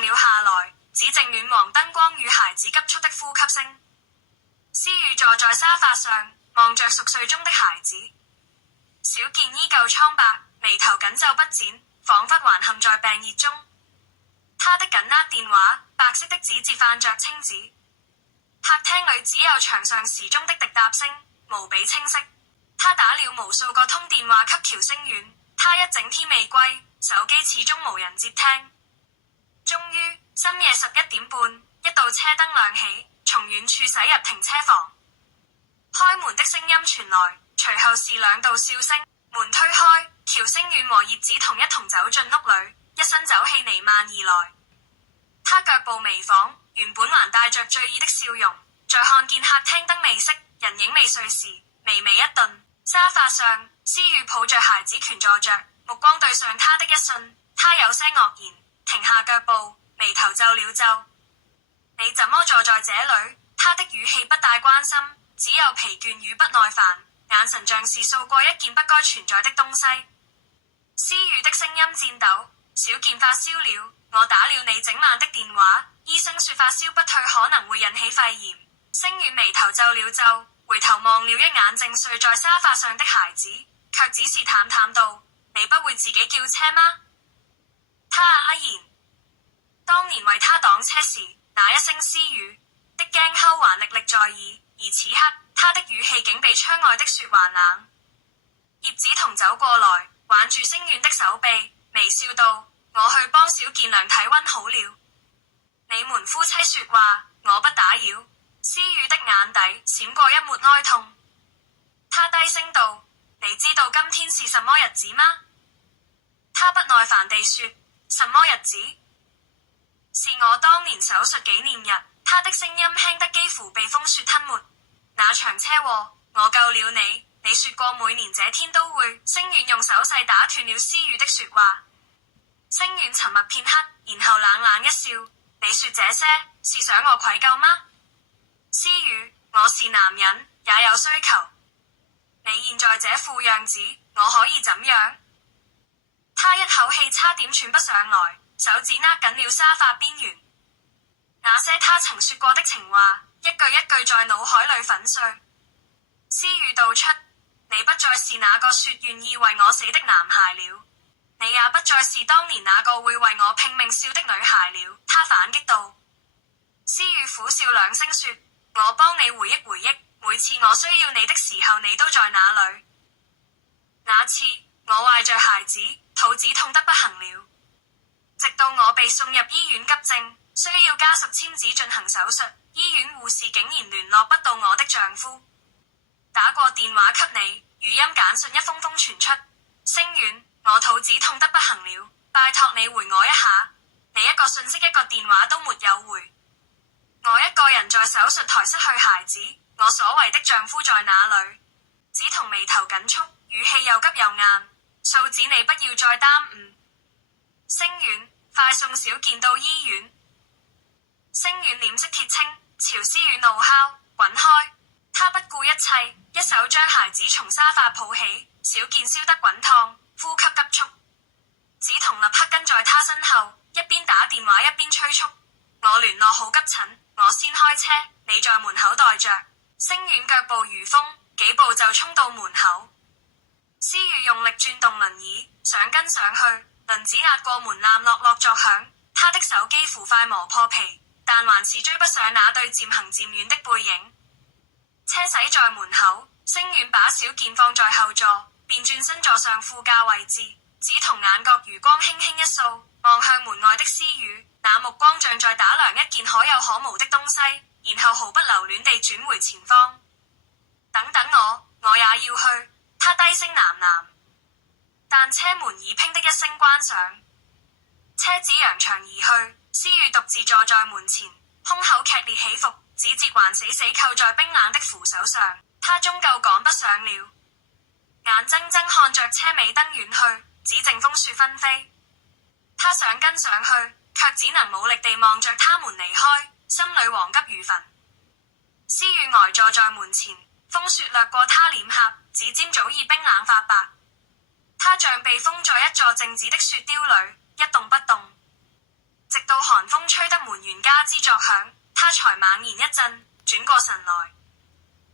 靜了下來，只剩暖黃燈光與孩子急促的呼吸聲。思雨坐在沙發上，望着熟睡中的孩子。小健依舊蒼白，眉頭緊皺不展，彷彿還陷在病熱中。他的緊握電話，白色的紙摺泛着青紫。客廳裏只有牆上時鐘的滴答聲，無比清晰。他打了無數個通電話給喬星遠，他一整天未歸，手機始終無人接聽。終於深夜11點半，一道車燈亮起，從遠處駛入停車房。開門的聲音傳來，隨後是兩道笑聲。門推開，喬星遠和葉子彤一同走進屋裏，一身酒氣彌漫而來。他腳步微晃，原本還帶着醉意的笑容，在看見客廳燈未熄、人影未睡時，微微一頓。沙發上，思雨抱着孩子蜷坐着，目光對上他的一瞬，他有些愕然，停下腳步，眉頭皺了皺。你怎麼坐在這裏？他的語氣不帶關心，只有疲倦與不耐煩，眼神像是掃過一件不該存在的東西。思雨的聲音顫抖，小健發燒了，我打了你整晚的電話，醫生說發燒不退可能會引起肺炎。星遠眉頭皺了皺，回頭望了一眼正睡在沙發上的孩子，卻只是淡淡道：你不會自己叫車嗎？他然。當年為他擋車時，那一聲思雨的驚吼還歷歷在耳，而此刻他的語氣竟比窗外的雪還冷。葉子彤走過來，挽住星遠的手臂，微笑道：我去幫小健量體溫好了。你們夫妻說話，我不打擾。思雨的眼底閃過一抹哀痛，他低聲道：你知道今天是什麼日子嗎？他不耐煩地說：什麼日子？是我當年手術紀念日。他的聲音輕得幾乎被風雪吞沒。那場車禍，我救了你。你說過每年這天都會。星遠用手勢打斷了思雨的說話。星遠沉默片刻，然後冷冷一笑：你說這些是想我愧疚嗎？思雨，我是男人，也有需求。你現在這副樣子，我可以怎樣？他一口氣差點喘不上來，手指握緊了沙發邊緣。那些他曾說過的情話，一句一句在腦海裏粉碎。思雨道出：你不再是那個說願意為我死的男孩了，你也不再是當年那個會為我拼命笑的女孩了。他反擊道。思雨苦笑兩聲說：我幫你回憶回憶，每次我需要你的時候，你都在哪裏？那次我懷着孩子，肚子痛得不行了，直到我被送入醫院急症，需要家屬簽紙進行手術，醫院護士竟然聯絡不到我的丈夫。打過電話給你，語音簡訊一封封傳出：星遠，我肚子痛得不行了，拜託你回我一下。你一個訊息一個電話都沒有回。我一個人在手術台失去孩子，我所謂的丈夫在哪裏？子彤眉頭緊蹙，語氣又急又硬：素子你不要再耽誤。星遠，快送小健到醫院。星遠臉色鐵青，朝思雨怒哮：滾開！他不顧一切，一手將孩子從沙發抱起，小健燒得滾燙，呼吸急促。子彤立刻跟在他身後，一邊打電話一邊催促：我聯絡好急診，我先開車，你在門口待着。星遠腳步如風，幾步就衝到門口。思雨用力轉動輪椅，想跟上去，輪子壓過門檻，落落作響。他的手幾乎快磨破皮，但還是追不上那對漸行漸遠的背影。車駛在門口，星遠把小健放在後座，便轉身坐上副駕位置。子彤眼角餘光輕輕一掃，望向門外的思雨，那目光像在打量一件可有可無的東西，然後毫不留戀地轉回前方。等等我也要去。他低聲喃喃，但車門已砰的一聲關上，車子揚長而去。思雨獨自坐在門前，胸口劇烈起伏，指節還死死扣在冰冷的扶手上。他終究趕不上了，眼睜睜看着車尾燈遠去，只剩風雪紛飛。他想跟上去，卻只能無力地望着他們離開，心裏惶急如焚。思雨呆坐在門前，風雪掠過他臉頰，指尖早已冰冷發白。他像被封在一座靜止的雪雕裏，一動不動，直到寒風吹得門員加之作響，他才猛然一震，轉過神來，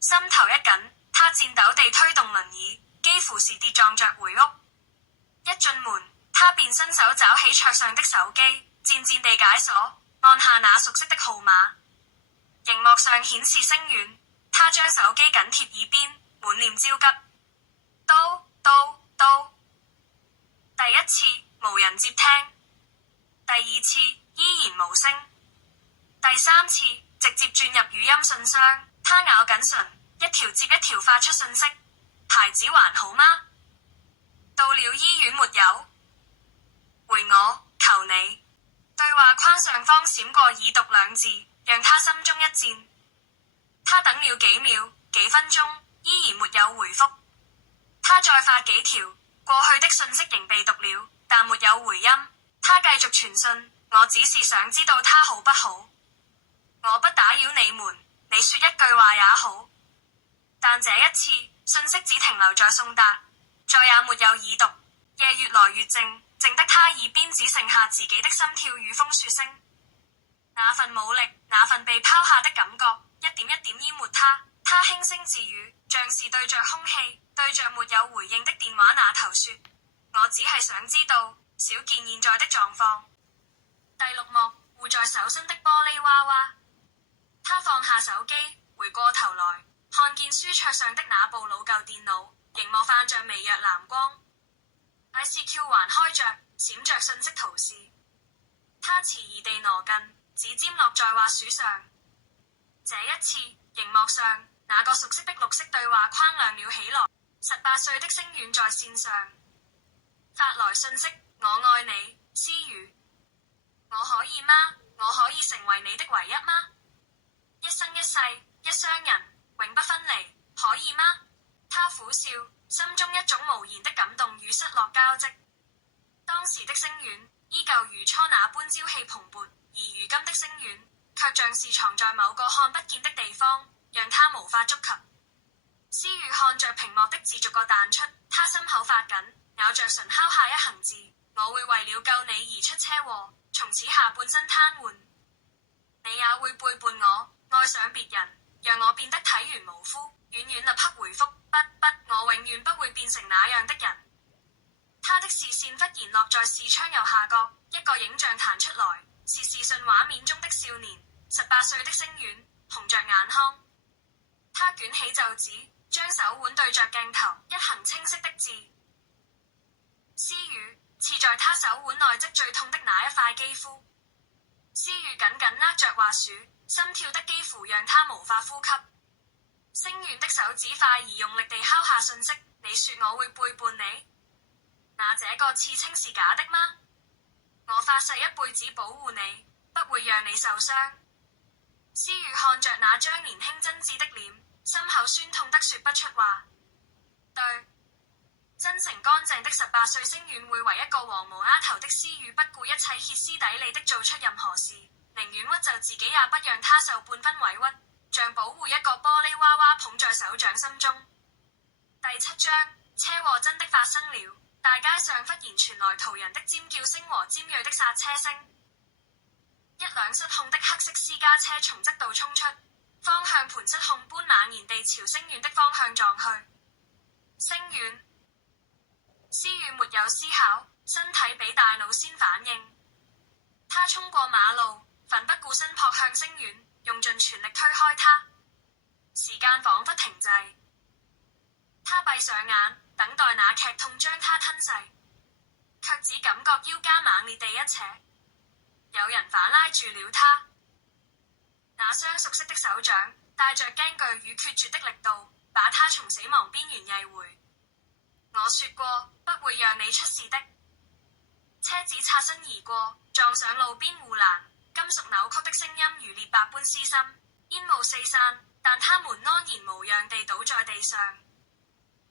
心頭一緊，他顫抖地推動輪椅，幾乎是跌撞着回屋。一進門，他便伸手找起桌上的手機，漸漸地解鎖，按下那熟悉的號碼。螢幕上顯示聲遠，他將手機緊貼耳邊，滿臉焦急。都，第一次無人接聽，第二次依然無聲，第三次直接轉入語音信箱。他咬緊唇，一條接一條發出信息：孩子還好嗎？到了醫院沒有？回我，求你。對話框上方閃過已讀兩字，讓他心中一戰。他等了幾秒、幾分鐘，依然沒有回覆。他再發幾條，過去的信息仍被讀了，但沒有回音。他繼續傳信：我只是想知道他好不好。我不打擾你們，你說一句話也好。但這一次信息只停留在送達，再也沒有已讀。夜越來越靜，靜得他耳邊只剩下自己的心跳與風雪聲。那份無力，那份被拋下的感覺，一點一點淹沒他。他輕聲自語，像是對着空氣，對着沒有回應的電話那頭說：我只係想知道小健現在的狀況。第六幕，護在手心的玻璃娃娃。他放下手機，回過頭來，看見書桌上的那部老舊電腦，螢幕泛着微弱藍光。ICQ 還開着，閃着信息圖示。他遲疑地挪近，指尖落在滑鼠上。這一次，螢幕上那個熟悉的綠色對話框亮了起來。18歲的星遠在線上發來信息：我愛你，思雨。我可以嗎？我可以成為你的唯一嗎？一生一世，一雙人，永不分離，可以嗎？他苦笑，心中一種無言的感動與失落交織。當時的星遠依舊如初那般朝氣蓬勃，而如今的星遠卻像是藏在某個看不見的地方，讓他無法觸及。思雨看着屏幕的字逐個彈出，他心口發緊，咬着唇敲下一行字：我會為了救你而出車禍，從此下半身癱瘓。你也會背叛我，愛上別人，讓我變得體無完膚。遠遠立刻回覆：不，我永遠不會變成那樣的人。他的視線忽然落在視窗右下角，一個影像彈出來，是視訊畫面中的少年，18歲的星遠，紅着眼眶。他捲起袖子，將手腕對着鏡頭，一行清晰的字：思雨。刺在他手腕內側最痛的那一塊肌膚。思雨緊緊握着滑鼠，心跳得幾乎讓他無法呼吸。星遠的手指快而用力地敲下信息：你說我會背叛你？那這個刺青是假的嗎？我發誓一輩子保護你，不會讓你受傷。思雨看着那張年輕真摯的臉，心口酸痛得說不出話。對，真誠乾淨的18歲星遠會為一個黃毛丫頭的思雨不顧一切歇斯底里的做出任何事，寧願屈就自己也不讓他受半分委屈，像保護一個玻璃娃娃捧在手掌心中。第7章，車禍真的發生了，大街上忽然傳來途人的尖叫聲和尖銳的剎車聲。一輛失控的黑色私家車從側道衝出，方向盤失控般猛然地朝星遠的方向撞去。星遠，思雨沒有思考，身體比大腦先反應。他衝過馬路，奮不顧身撲向星遠，用盡全力推開他。時間仿佛停滯，他閉上眼，等待那劇痛將他吞噬，卻只感覺腰間猛烈地一扯，有人反拉住了他。那雙熟悉的手掌帶着驚懼與決絕的力度，把他從死亡邊緣曳回。我說過不會讓你出事的。車子擦身而過，撞上路邊護欄，金屬扭曲的聲音如裂帛般撕心，煙霧四散，但他們安然無恙地倒在地上。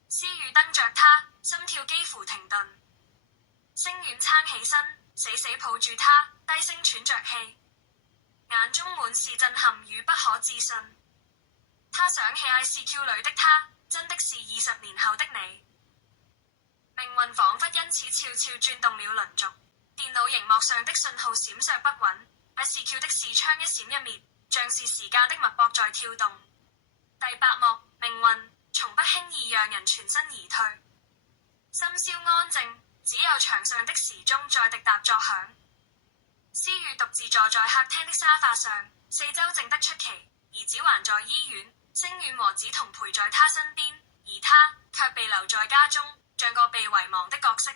思雨瞪着他，心跳幾乎停頓。星遠撐起身，死死抱住他，低聲喘着氣，眼中滿是震撼與不可置信。他想起 ICQ 裏的他，真的是20年後的你。命運仿佛因此悄悄轉動了輪軸，電腦熒幕上的信號閃爍不穩，ICQ 的視窗一閃一滅，像是時間的脈搏在跳動。第8幕，命運從不輕易讓人全身而退。深宵安靜，只有牆上的時鐘在滴答作響。思雨獨自坐在客廳的沙發上，四周靜得出奇。兒子還在醫院，星遠和梓潼陪在他身邊，而他卻被留在家中，像個被遺忘的角色。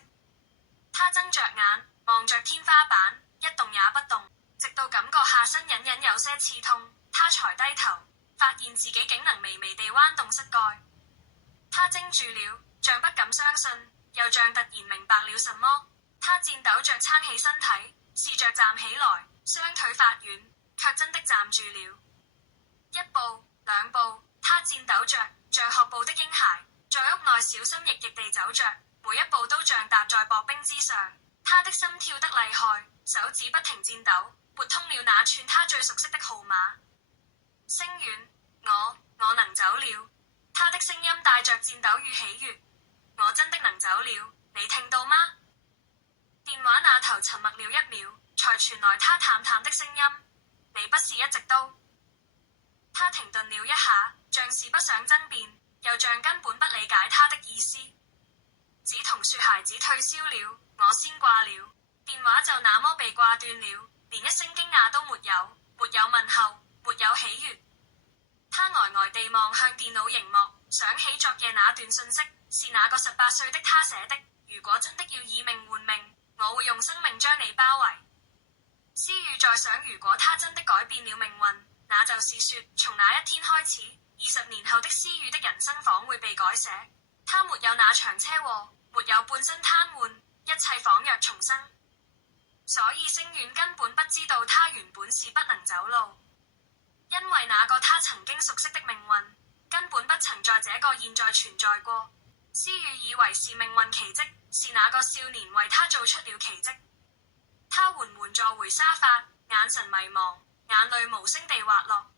他睜着眼望着天花板，一動也不動，直到感覺下身隱隱有些刺痛，他才低頭，發現自己竟能微微地彎動膝蓋。他怔住了，像不敢相信，又像突然明白了什麼。他顫抖着撐起身體，試着站起來，雙腿發軟，卻真的站住了。一步兩步，他顫抖着，像學步的嬰孩，在屋內小心翼翼地走着，每一步都像踏在薄冰之上。他的心跳得厲害，手指不停顫抖，撥通了那串他最熟悉的號碼。星遠，我能走了。他的聲音帶着顫抖與喜悅。我真的能走了，你聽到嗎？電話那頭沉默了一秒，才傳來他淡淡的聲音：你不是一直都……他停頓了一下，像是不想爭辯，又像根本不理解他的意思。梓潼說孩子退燒了，我先掛了，電話就那麼被掛斷了，連一聲驚訝都沒有，沒有問候，沒有喜悅。他呆呆地望向電腦熒幕，想起昨夜那段訊息，是那個18歲的他寫的：如果真的要以命換命，我會用生命將你包圍。思雨在想，如果他真的改變了命運，那就是說，從那一天開始，20年後的思雨的人生仿會被改寫。他沒有那場車禍，沒有半身癱瘓，一切仿若重生。所以星遠根本不知道他原本是不能走路，因為那個他曾經熟悉的命運根本不曾在這個現在存在過。思雨以為是命運奇蹟，是那個少年為他做出了奇蹟。他緩緩坐回沙發，眼神迷茫，眼淚無聲地滑落。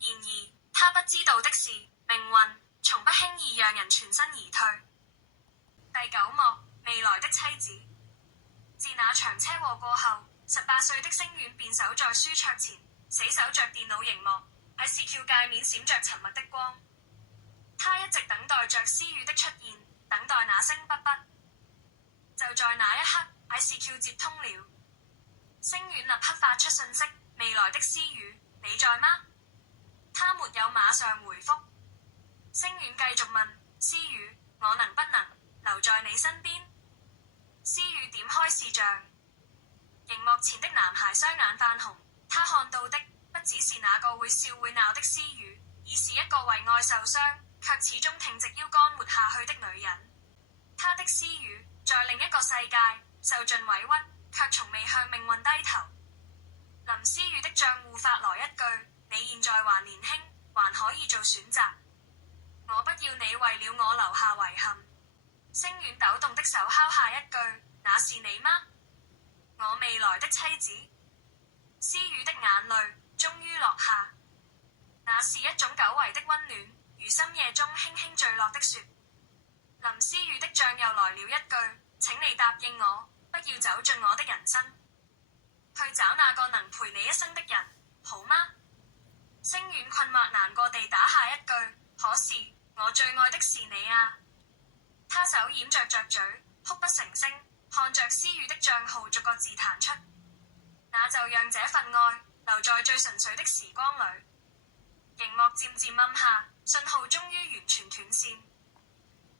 然而他不知道的是，命運從不輕易讓人全身而退。第9幕，未來的妻子。自那場車禍過後，18歲的星遠便守在書桌前，死守着電腦熒幕，喺ICQ界面閃着沉默的光。他一直等待着思雨的出現，等待那聲不。就在那一刻，ICQ接通了。星遠立刻發出訊息：未來的思雨，你在嗎？他沒有馬上回覆。星遠繼續問：思雨，我能不能留在你身邊？思雨點開視像，熒幕前的男孩雙眼泛紅，他看到的不只是那個會笑會鬧的思雨，而是一個為愛受傷卻始終挺直腰桿活下去的女人。他的思雨在另一個世界受盡委屈，卻從未向命運低頭。林思雨的賬戶發來一句：你現在還年輕，還可以做選擇。我不要你為了我留下遺憾。星遠抖動的手敲下一句：那是你嗎？我未來的妻子。思雨的眼淚終於落下，那是一種久違的溫暖，如深夜中輕輕墜落的雪。林思雨的賬又來了一句：請你答應我，不要走進我的人生，去找那個能陪你一生的人，好嗎？星遠困惑難過地打下一句：可是我最愛的是你啊。他手掩着嘴，哭不成聲，看着思雨的賬號逐個字彈出。那就讓這份愛留在最純粹的時光裡。熒幕漸漸暗下，信號終於完全斷線，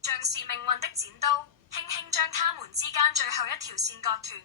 像是命運的剪刀，輕輕將他們之間最後一條線割斷。